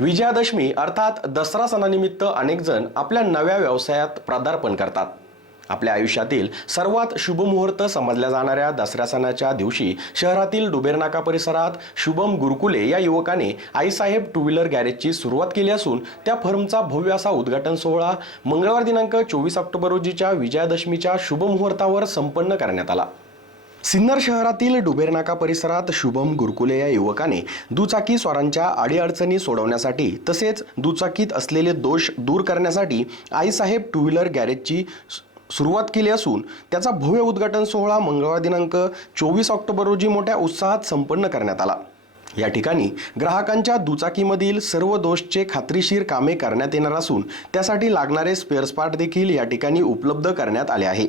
विजयादशमी अर्थात दसरा सणानिमित्त अनेक जण आपल्या नव्या व्यवसायात प्रादार्पण करतात. आपल्या आयुष्यातील सर्वात शुभमुहूर्त समजल्या जाणाऱ्या दसऱ्या सणाच्या दिवशी शहरातील डुबेरनाका परिसरात शुभम गुरुकुले या युवकाने आईसाहेब टू व्हीलर गॅरेजची सुरुवात केली असून त्या फर्मचा भव्य असा उद्घाटन सोहळा मंगळवार दिनांक चोवीस ऑक्टोबर रोजीच्या विजयादशमीच्या शुभमुहूर्तावर संपन्न करण्यात आला. सिन्नर शहरातील डुबेरनाका परिसरात शुभम गुरकुले या युवकाने दुचाकी स्वारांच्या अडीअडचणी सोडवण्यासाठी तसेच दुचाकीत असलेले दोष दूर करण्यासाठी आईसाहेब टू व्हीलर गॅरेजची सुरुवात केली असून त्याचा भव्य उद्घाटन सोहळा मंगळवार दिनांक चोवीस ऑक्टोबर रोजी मोठ्या उत्साहात संपन्न करण्यात आला. या ठिकाणी ग्राहकांच्या दुचाकीमधील सर्व दोषचे खात्रीशीर कामे करण्यात येणार असून त्यासाठी लागणारे स्पेअर्स पार्ट देखील या ठिकाणी उपलब्ध करण्यात आले आहे.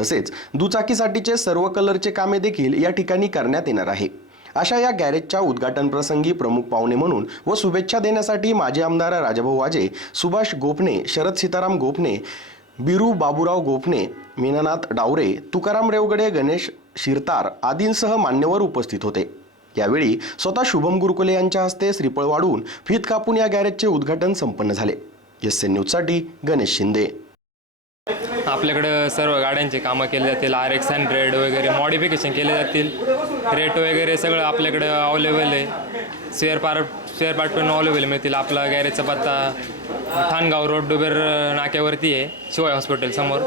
तसेच दुचाकीसाठीचे सर्व कलरचे कामे देखील या ठिकाणी करण्यात येणार आहे. अशा या गॅरेजच्या उद्घाटन प्रसंगी प्रमुख पाहुणे म्हणून व शुभेच्छा देण्यासाठी माजी आमदार राजाभाऊ वाजे सुभाष गोपणे शरद सीताराम गोपणे बिरू बाबूराव गोपणे मीनानाथ डावरे तुकाराम रेवगडे गणेश शिरतार आदींसह मान्यवर उपस्थित होते. यावेळी स्वतः शुभम गुरुकुले यांच्या हस्ते श्रीफळ वाढवून फीत कापून या गॅरेजचे उद्घाटन संपन्न झाले. एस एन न्यूजसाठी गणेश शिंदे. आपल्याकडं सर्व गाड्यांचे कामं केले जातील आर एक्स हंड्रेड वगैरे मॉडिफिकेशन केले जातील. रेट वगैरे सगळं आपल्याकडं अवेलेबल आहे. शेअर पार्ट शेअर पार्ट पण अवेलेबल मिळतील. आपला गॅरेजचा पत्ता ठाणगाव रोड डुबेर नाक्यावरती आहे शिवाय हॉस्पिटल समोर.